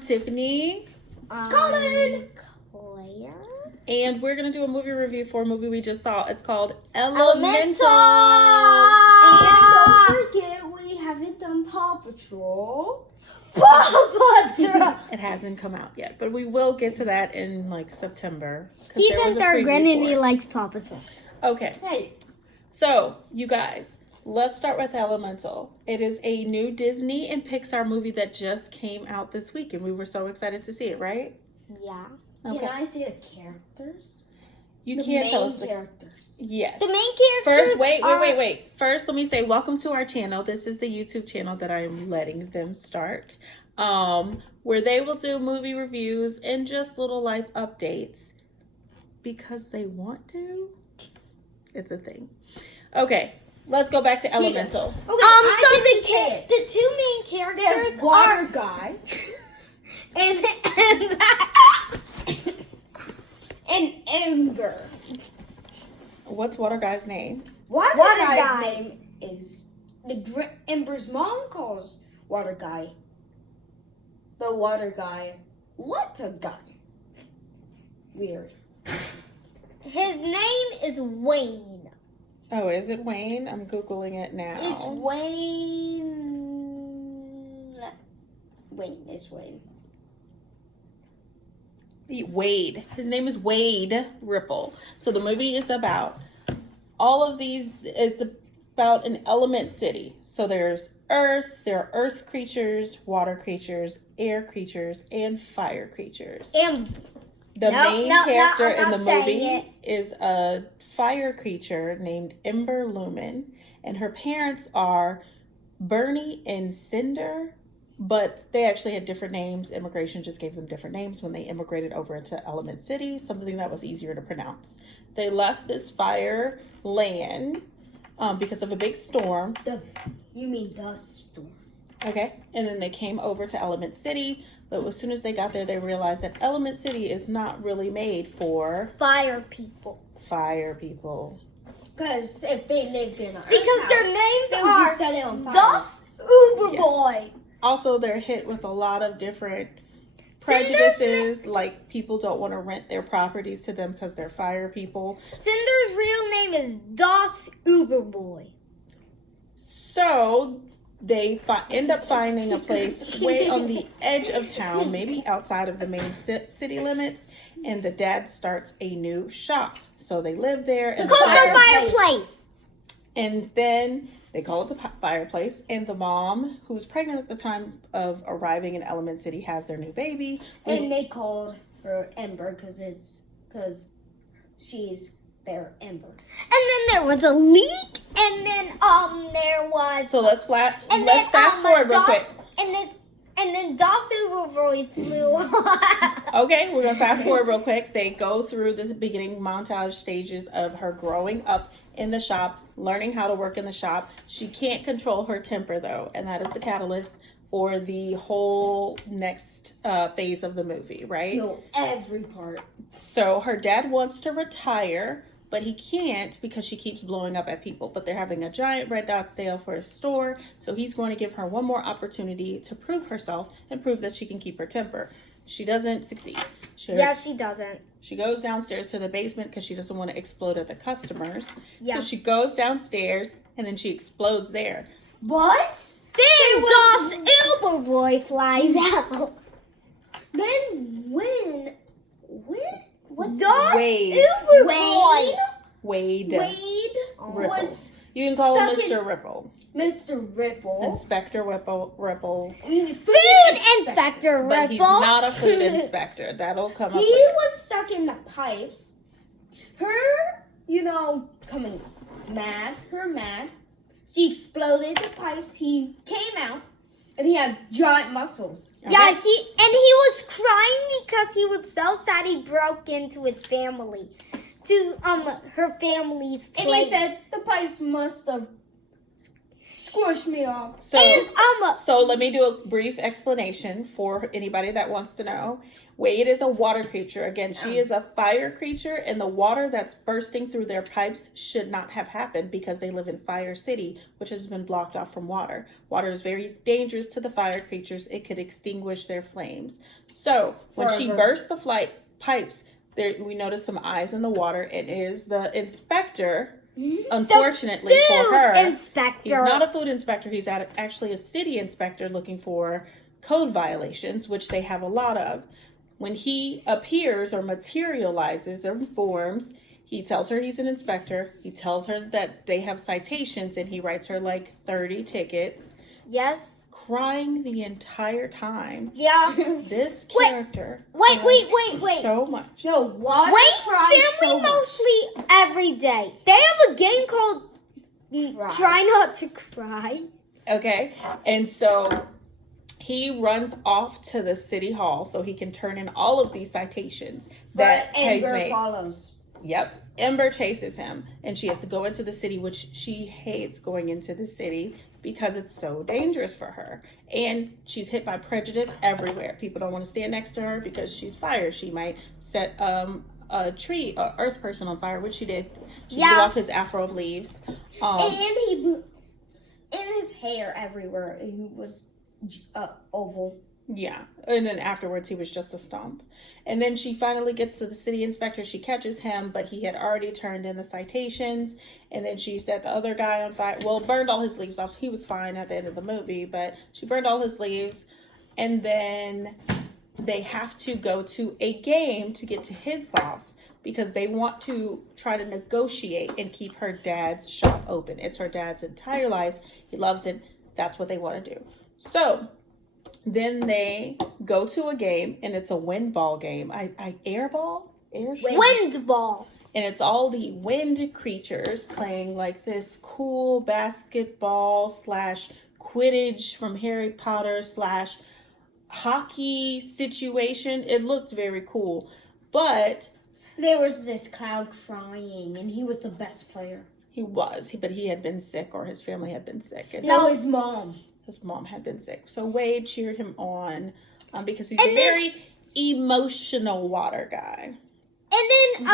Tiffany. Colin. Claire. And we're going to do a movie review for a movie we just saw. It's called Elemental. And don't forget, we haven't done Paw Patrol. Paw Patrol. It hasn't come out yet, but we will get to that in like September. Even though Rennie likes Paw Patrol. Okay. Hey. So, you guys, let's start with Elemental. It is a new Disney and Pixar movie that just came out this week, and we were so excited to see it, right? Yeah. Okay. Can I see the characters? You can't tell us the characters. Yes. The main characters First, wait. First, let me say welcome to our channel. This is the YouTube channel that I am letting them start, where they will do movie reviews and just little life updates because they want to. It's a thing. Okay, let's go back to Elemental. Okay, the two main characters there's Water Guy and and Ember. What's Water Guy's name? Water Guy. Guy's name is Ember's mom calls Water Guy. But Water Guy, what a guy. Weird. his name is Wayne. Oh, is it Wayne? I'm Googling it now. It's Wayne. It's Wayne. Wade. His name is Wade Ripple. So the movie is about all of these. It's about an element city. So there's earth. There are earth creatures, water creatures, air creatures, and fire creatures. And The main character I'm in the not saying movie is a fire creature named Ember Lumen, and her parents are Bernie and Cinder, but they actually had different names. Immigration just gave them different names when they immigrated over into Element City, something that was easier to pronounce. They left this fire land because of a big storm. You mean the storm? Okay, and then they came over to Element City, but as soon as they got there, they realized that Element City is not really made for fire people. fire people. Because if they lived in our Because their house, names they would are just set it on fire. Das Uber Yes. Boy. Also, they're hit with a lot of different prejudices, like people don't want to rent their properties to them because they're fire people. Cinder's real name is Das Uber Boy. So they end up finding a place way on the edge of town, maybe outside of the main city limits, and the dad starts a new shop. So they live there. And Called the fireplace. And then they call it the fireplace. And the mom, who's pregnant at the time of arriving in Element City, has their new baby. And they called her Ember because she's their Ember. And then there was a leak, and then there was. So let's fast forward real quick. And then Das Uber Boy flew. Okay, we're gonna fast forward real quick. They go through this beginning montage stages of her growing up in the shop, learning how to work in the shop. She can't control her temper though, and that is the catalyst for the whole next phase of the movie, right? No, every part. So her dad wants to retire, but he can't because she keeps blowing up at people. But they're having a giant red dot sale for a store, so he's going to give her one more opportunity to prove herself and prove that she can keep her temper. She doesn't succeed. She doesn't. She goes downstairs to the basement because she doesn't want to explode at the customers. Yeah. So she goes downstairs and then she explodes there. What? Then Das Uber Boy flies out. Then when was Das Wade. Uber Boy. Wade Ripple. was You can call him stuck Mr. Ripple. Mr. Ripple. Inspector Ripple. Food Inspector Ripple. But he's not a food inspector. That'll come up He later. was stuck in the pipes. Coming mad. She exploded the pipes. He came out, and he had giant muscles. Yeah, and he was crying because he was so sad he broke into his family, to her family's place. And he said the pipes must have Squish me off. So let me do a brief explanation for anybody that wants to know. Wade is a water creature. Again, she is a fire creature, and the water that's bursting through their pipes should not have happened because they live in Fire City, which has been blocked off from water. Water is very dangerous to the fire creatures. It could extinguish their flames. So when she burst the pipes, there we notice some eyes in the water. It is the inspector. Unfortunately for her, inspector. He's not a food inspector. He's actually a city inspector looking for code violations, which they have a lot of. When he appears or materializes or forms, he tells her he's an inspector. He tells her that they have citations, and he writes her like 30 tickets. Yes. Crying the entire time. Yeah. This character. Wait. So much. No, water Wade's family mostly every day. They have a game called Try Not to Cry. Okay. And so he runs off to the city hall so he can turn in all of these citations that he's Amber made. follows. Yep. Ember chases him, and she has to go into the city, which she hates going into the city because it's so dangerous for her. And she's hit by prejudice everywhere. People don't want to stand next to her because she's fire. She might set a earth person on fire, which she did. She blew off his afro of leaves. And he blew in his hair everywhere. He was oval. Yeah. And then afterwards, he was just a stump. And then she finally gets to the city inspector. She catches him, but he had already turned in the citations. And then she set the other guy on fire. Well, burned all his leaves off. He was fine at the end of the movie, but she burned all his leaves. And then they have to go to a game to get to his boss because they want to try to negotiate and keep her dad's shop open. It's her dad's entire life. He loves it. That's what they want to do. So then they go to a game, and it's a wind ball game. Wind ball. And it's all the wind creatures playing like this cool basketball / Quidditch from Harry Potter / hockey situation. It looked very cool. But there was this cloud crying, and he was the best player. He was, but he had been sick, or his family had been sick. And no, his mom. His mom had been sick. So Wade cheered him on because he's a very emotional water guy. And then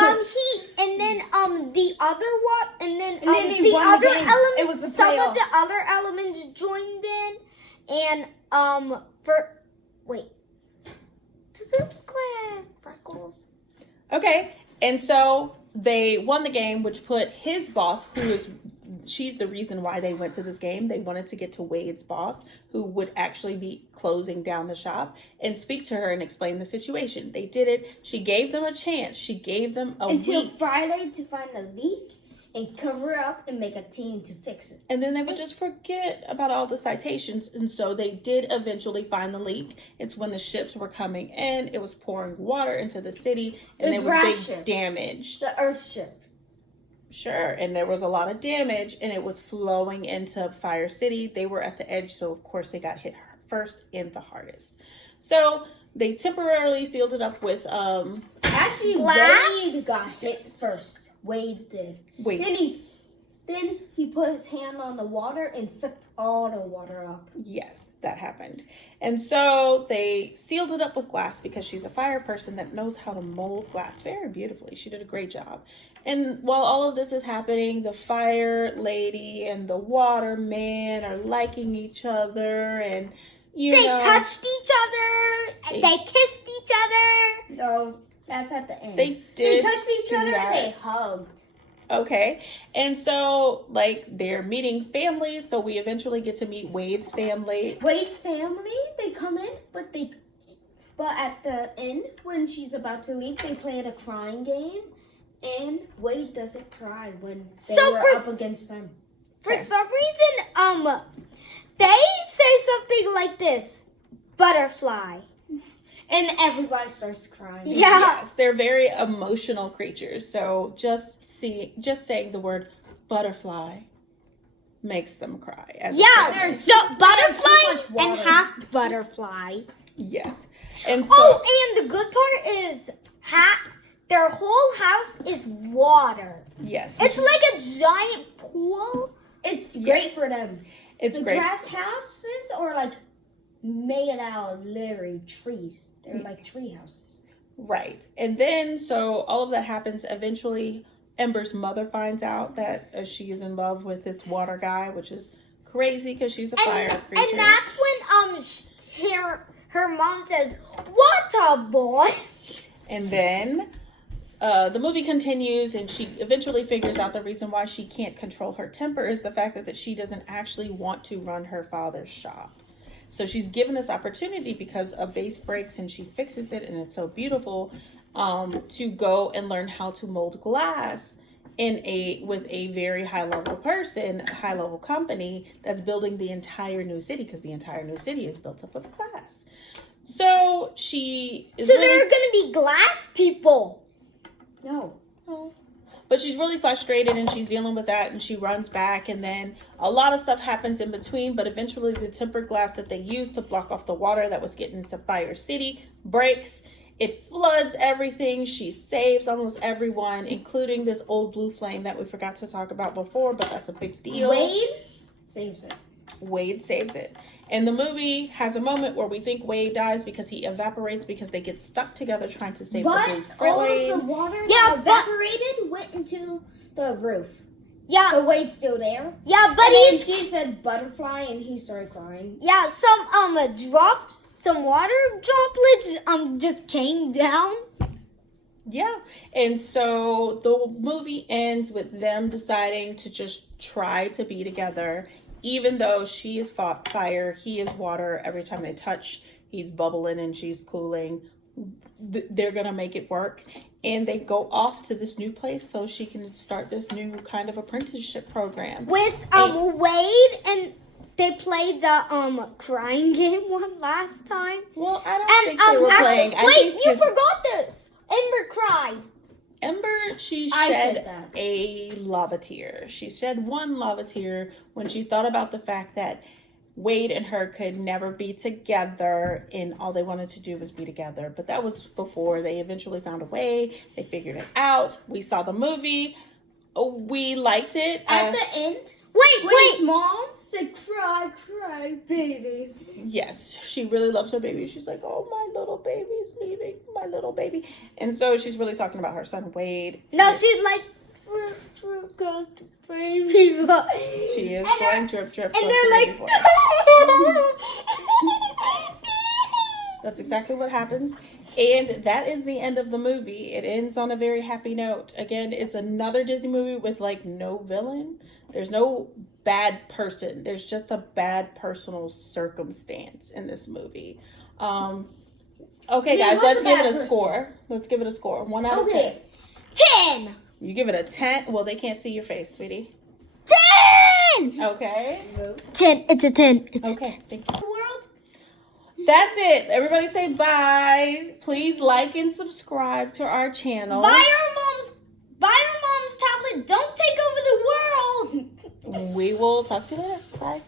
the other what? And then the other elements. It was the some playoffs. of the other elements joined in, and does it look like I have freckles? Okay, and so they won the game, which put his boss, she's the reason why they went to this game. They wanted to get to Wade's boss, who would actually be closing down the shop, and speak to her and explain the situation. They did it. She gave them a chance. She gave them until week. Friday to find a leak and cover it up and make a team to fix it. And then they would just forget about all the citations. And so they did eventually find the leak. It's when the ships were coming in. It was pouring water into the city, and there was big damage. The Earth ship. Sure, and there was a lot of damage, and it was flowing into Fire City. They were at the edge, so of course they got hit first and the hardest. So they temporarily sealed it up with actually glass? Wade got hit first. Wade did. Wait. Then he put his hand on the water and sucked all the water up. Yes, that happened. And so they sealed it up with glass because she's a fire person that knows how to mold glass very beautifully. She did a great job. And while all of this is happening, the fire lady and the water man are liking each other, and they touched each other. They kissed each other. No, that's at the end. They touched each other and they hugged. Okay, and so they're meeting families, so we eventually get to meet Wade's family. Wade's family, they come in, but at the end, when she's about to leave, they play a crying game, and Wade doesn't cry when they were up against them. For some reason, they say something like this: butterfly. And everybody starts crying. Yeah. Yes, they're very emotional creatures. So just saying the word butterfly makes them cry. They're butterfly and half butterfly. Yes. And and the good part is their whole house is water. Yes. It's like a giant pool. It's great for them. It's the great. grass houses are like made out of literally trees. They're like tree houses. Right. And then, so all of that happens. Eventually, Ember's mother finds out that she is in love with this water guy, which is crazy because she's a fire creature. And that's when her mom says, "Water boy." And then the movie continues, and she eventually figures out the reason why she can't control her temper is the fact that she doesn't actually want to run her father's shop. So she's given this opportunity because a vase breaks and she fixes it, and it's so beautiful, to go and learn how to mold glass with a very high level person, a high level company that's building the entire new city, because the entire new city is built up of glass. So she is there are gonna be glass people. No. But she's really frustrated, and she's dealing with that, and she runs back, and then a lot of stuff happens in between, but eventually the tempered glass that they used to block off the water that was getting into Fire City breaks. It floods everything. She saves almost everyone, including this old blue flame that we forgot to talk about before, but that's a big deal. Wade saves it. Wade saves it. And the movie has a moment where we think Wade dies because he evaporates because they get stuck together trying to save the blue flame. All of the water that evaporated went into the roof. Yeah. So Wade's still there. Yeah, but she said butterfly, and he started crying. Yeah, some water droplets just came down. Yeah. And so the movie ends with them deciding to just try to be together, even though she is fire, he is water. Every time they touch, he's bubbling and she's cooling. They're going to make it work. And they go off to this new place so she can start this new kind of apprenticeship program. With Wade, and they played the crying game one last time. Well, I don't think they were playing. Wait, you forgot this. Ember cried. Ember, she shed a lava tear. She shed one lava tear when she thought about the fact that Wade and her could never be together, and all they wanted to do was be together. But that was before they eventually found a way. They figured it out. We saw the movie. We liked it. At the end, Wade's mom said, "Cry, cry, baby." Yes, she really loves her baby. She's like, "Oh, my little baby's leaving, my little baby." And so she's really talking about her son, Wade. No, she's like, "Drip goes to baby boy." She is going drip, drip. And they're like, that's exactly what happens. And that is the end of the movie. It ends on a very happy note. Again, it's another Disney movie with like no villain. There's no bad person. There's just a bad personal circumstance in this movie. Okay, guys, let's give it a score. Let's give it a score. 1 out of 10. 10. You give it a 10? Well, they can't see your face, sweetie. 10. Okay. 10. It's a 10. It's Okay, thank you. World. That's it. Everybody say bye. Please like and subscribe to our channel. Buy our mom's tablet. Don't take over the world. We will talk to you later. Bye.